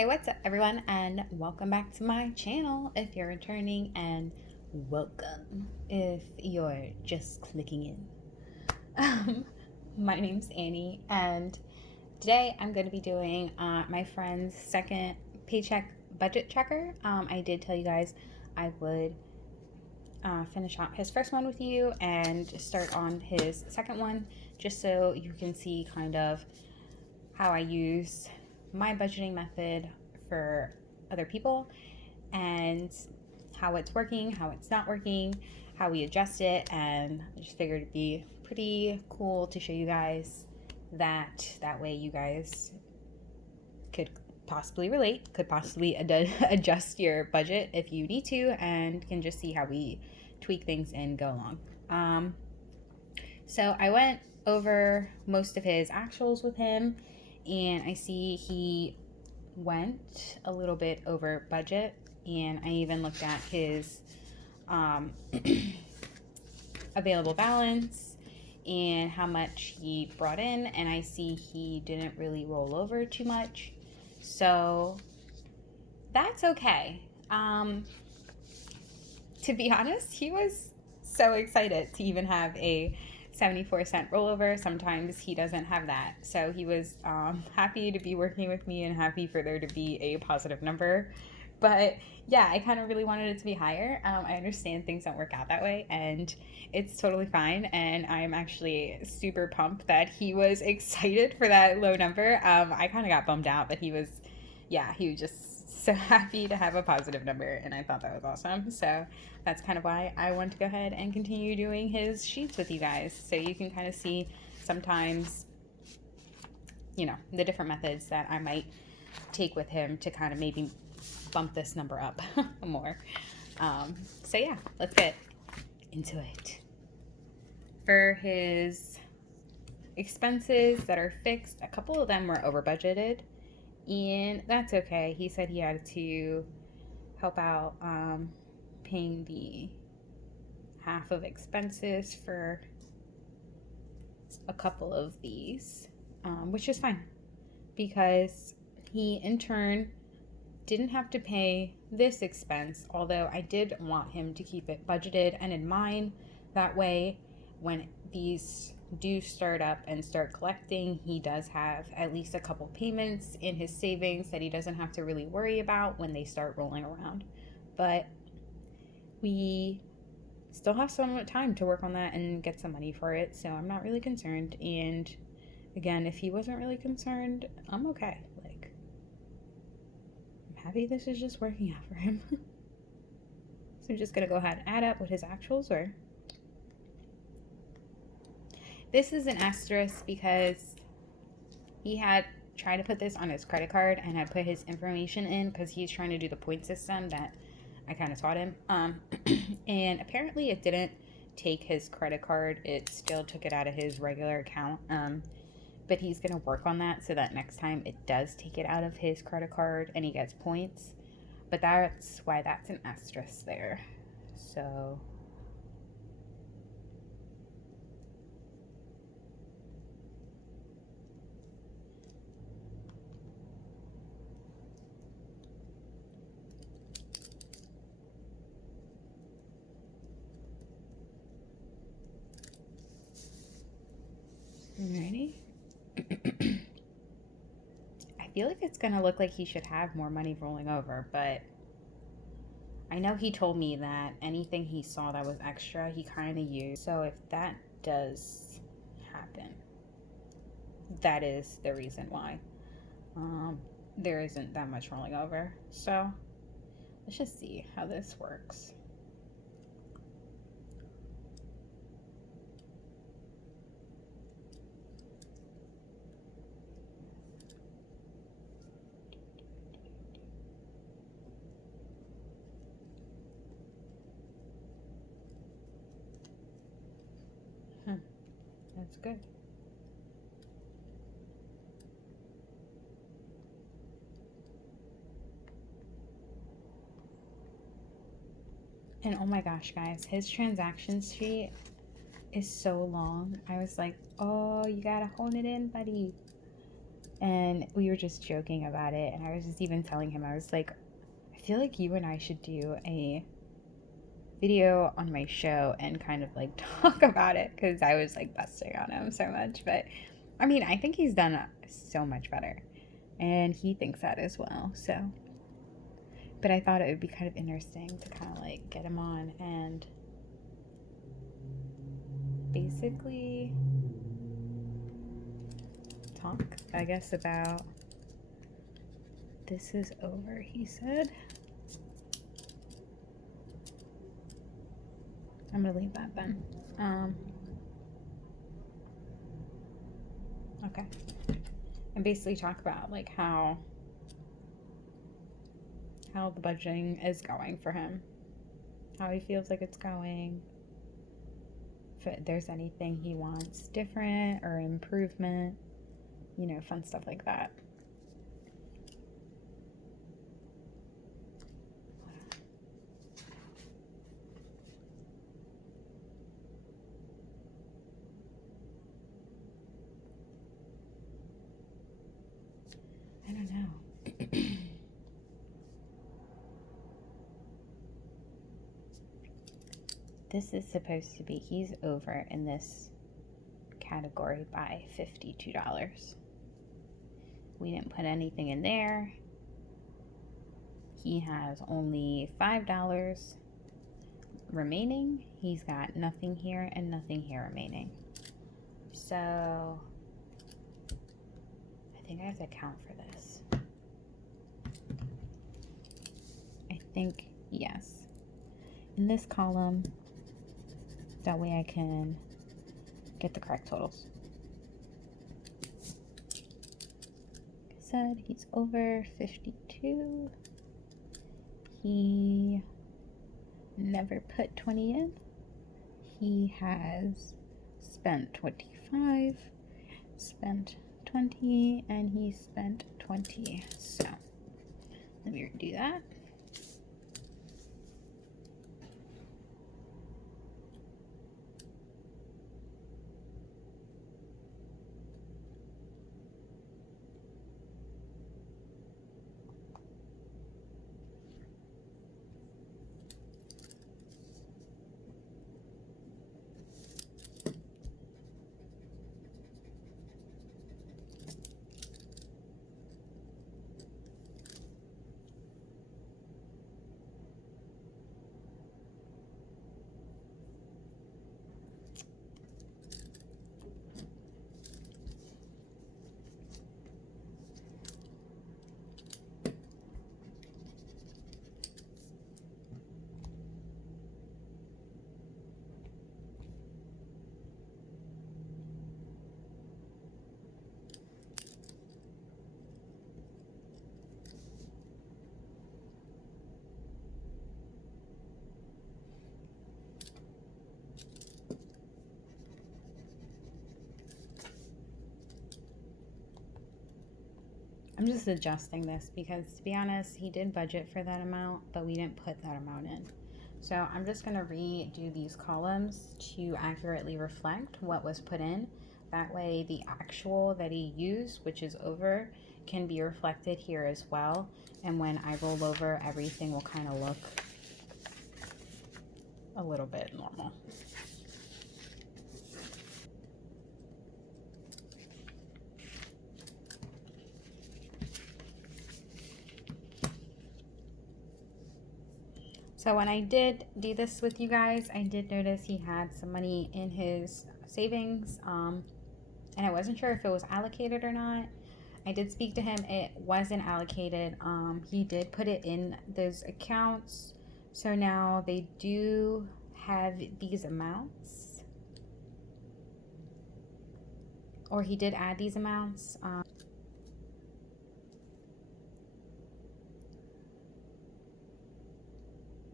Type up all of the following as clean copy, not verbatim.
Hey, what's up, everyone, and welcome back to my channel if you're returning, and welcome if you're just clicking in. My name's Annie, and today I'm going to be doing my friend's second paycheck budget tracker. I did tell you guys I would finish out his first one with you and start on his second one, just so you can see kind of how I use my budgeting method for other people and how it's working, how it's not working, how we adjust it. And I just figured it'd be pretty cool to show you guys that way you guys could possibly relate, could possibly adjust your budget if you need to, and can just see how we tweak things and go along. So I went over most of his actuals with him, and I see he went a little bit over budget, and I even looked at his available balance and how much he brought in, and I see he didn't really roll over too much, so that's okay. To be honest, he was so excited to even have a 74-cent rollover. Sometimes he doesn't have that. So he was happy to be working with me and happy for there to be a positive number. But yeah, I kind of really wanted it to be higher. I understand things don't work out that way, and it's totally fine. And I'm actually super pumped that he was excited for that low number. I kind of got bummed out, but he was just so happy to have a positive number, and I thought that was awesome. So that's kind of why I want to go ahead and continue doing his sheets with you guys, so you can kind of see sometimes, the different methods that I might take with him to kind of maybe bump this number up more. So yeah, let's get into it. For his expenses that are fixed, a couple of them were over budgeted, and that's okay. He said he had to help out paying the half of expenses for a couple of these, which is fine because he in turn didn't have to pay this expense, although I did want him to keep it budgeted and in mind. That way, when these do start up and start collecting, he does have at least a couple payments in his savings that he doesn't have to really worry about when they start rolling around. But we still have some time to work on that and get some money for it, so I'm not really concerned. And again, if he wasn't really concerned, I'm okay. Like, I'm happy this is just working out for him. So I'm just gonna go ahead and add up what his actuals were. This is an asterisk because he had tried to put this on his credit card and had put his information in because he's trying to do the point system that I kind of taught him. And apparently it didn't take his credit card. It still took it out of his regular account. But he's going to work on that so that next time it does take it out of his credit card and he gets points. But that's why that's an asterisk there. So ready? I feel like it's going to look like he should have more money rolling over, but I know he told me that anything he saw that was extra, he kind of used. So if that does happen, that is the reason why there isn't that much rolling over. So let's just see how this works. That's good. And oh my gosh, guys, his transactions sheet is so long. I was like, oh, you gotta hone it in, buddy. And we were just joking about it. And I was just even telling him, I was like, I feel like you and I should do a video on my show and kind of like talk about it, because I was like busting on him so much. But I mean, I think he's done so much better, and he thinks that as well. So, but I thought it would be kind of interesting to kind of like get him on and basically talk, I guess, about this is over, he said. I'm gonna leave that then. Okay. And basically talk about like how the budgeting is going for him, how he feels like it's going, if there's anything he wants different or improvement, you know, fun stuff like that. I don't know. This is supposed to be, he's over in this category by $52. We didn't put anything in there. He has only $5 remaining. He's got nothing here and nothing here remaining. So I think I have to account for this. I think, yes. In this column, that way I can get the correct totals. Like I said, he's over 52. He never put 20 in. He has spent 25, spent 20, and he spent 20. So let me redo that. I'm just adjusting this because, to be honest, he did budget for that amount, but we didn't put that amount in. So I'm just going to redo these columns to accurately reflect what was put in. That way the actual that he used, which is over, can be reflected here as well. And when I roll over, everything will kind of look a little bit normal. So when I did do this with you guys, I did notice he had some money in his savings, and I wasn't sure if it was allocated or not. I did speak to him. It wasn't allocated. He did put it in those accounts. So now they do have these amounts. Or he did add these amounts.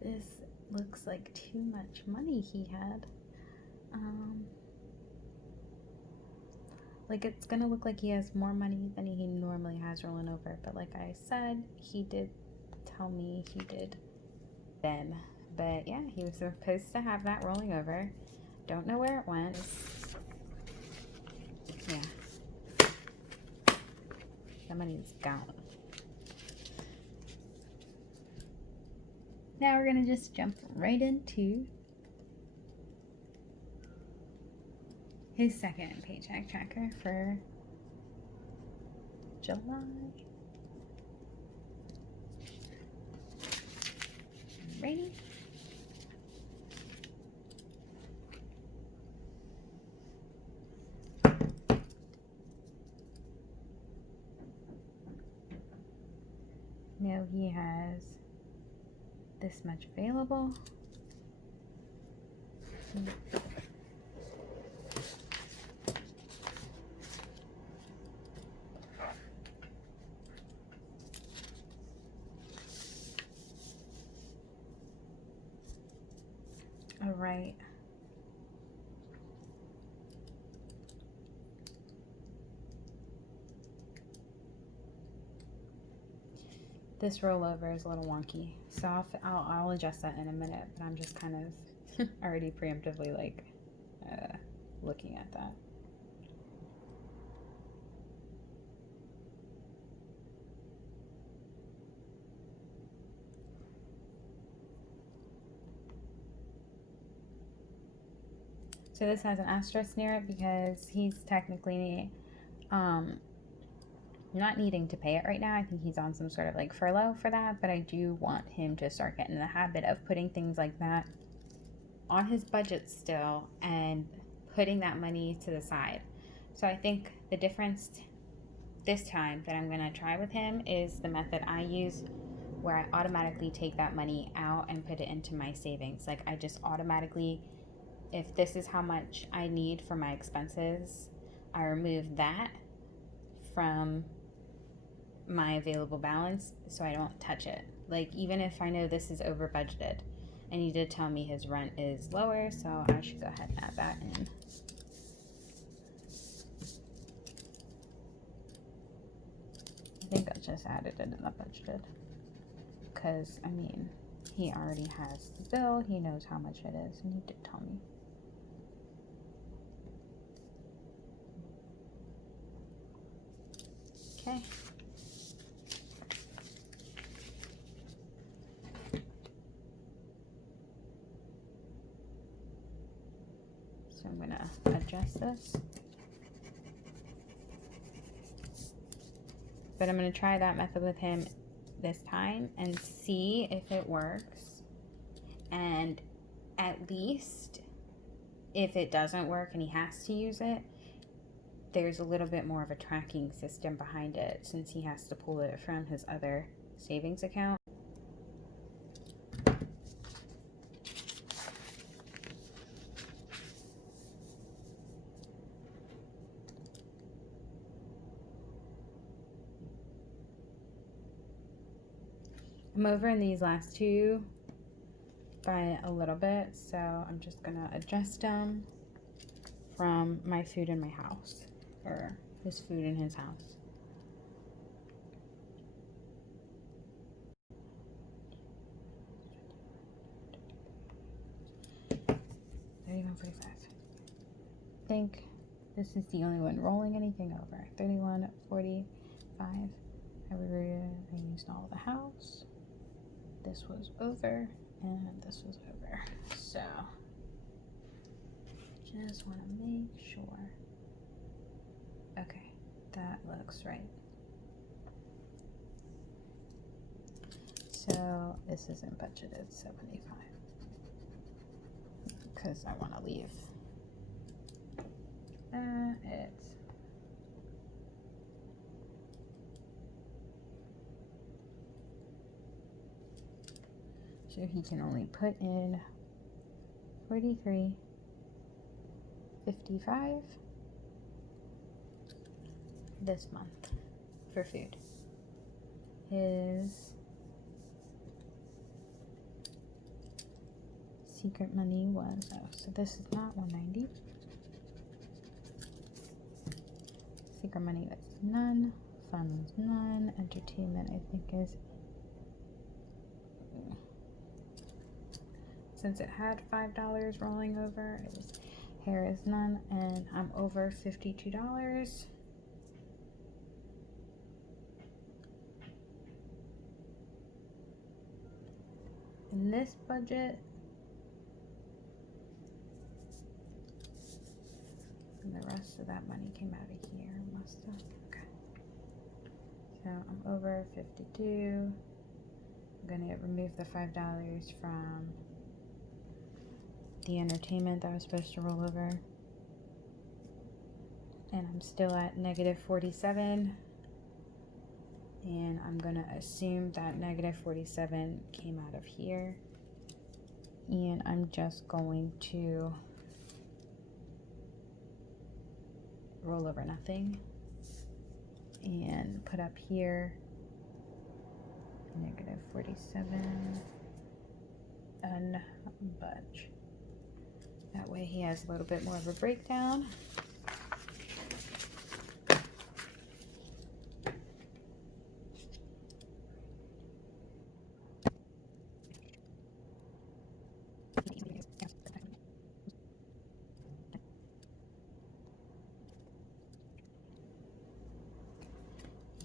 This looks like too much money he had. Like, it's gonna look like he has more money than he normally has rolling over, but like I said, he did tell me he did then. But yeah, he was supposed to have that rolling over. Don't know where it went. Yeah. money's gone. Now we're gonna just jump right into his second paycheck tracker for July. Ready? Now he has this much available. All right. This rollover is a little wonky, so I'll adjust that in a minute, but I'm just kind of already preemptively like looking at that. So this has an asterisk near it because he's technically not needing to pay it right now. I think he's on some sort of like furlough for that, but I do want him to start getting in the habit of putting things like that on his budget still and putting that money to the side. So I think the difference this time that I'm going to try with him is the method I use, where I automatically take that money out and put it into my savings. Like I just automatically, if this is how much I need for my expenses, I remove that from my available balance so I don't touch it. Like even if I know this is over budgeted, and he did tell me his rent is lower, so I should go ahead and add that in. I think I just added it in the budgeted because I mean he already has the bill, he knows how much it is, and he did tell me. Okay. So I'm gonna adjust this. But I'm gonna try that method with him this time and see if it works. And at least if it doesn't work and he has to use it, there's a little bit more of a tracking system behind it since he has to pull it from his other savings account. I'm over in these last two by a little bit, so I'm just gonna adjust them from my food in my house, or his food in his house. $31.45. I think this is the only one rolling anything over. $31.45. I used all the house. This was over, and this was over. So just want to make sure. Okay, that looks right. So this isn't budgeted 75 because I want to leave it. So he can only put in $43.55 this month for food. His secret money was, oh, so this is not $190. Secret money was none. Fun was none. Entertainment, I think, is, since it had $5 rolling over, it was hair is none, and I'm over $52. in this budget. And the rest of that money came out of here, must have. Okay. So I'm over 52. I'm gonna remove the $5 from the entertainment that was supposed to roll over. And I'm still at negative 47. And I'm gonna assume that negative 47 came out of here. And I'm just going to roll over nothing and put up here negative 47 unbudge. That way he has a little bit more of a breakdown.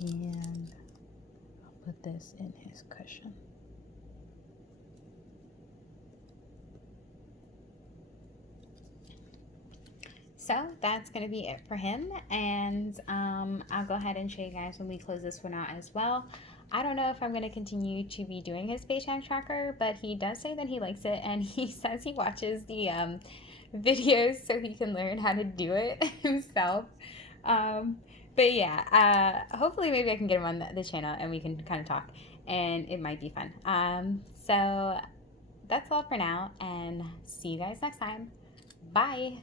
And I'll put this in his cushion. So that's going to be it for him. And I'll go ahead and show you guys when we close this one out as well. I don't know if I'm going to continue to be doing his paycheck tracker, but he does say that he likes it, and he says he watches the videos so he can learn how to do it himself. But yeah, hopefully maybe I can get him on the channel and we can kind of talk, and it might be fun. So that's all for now, and see you guys next time. Bye.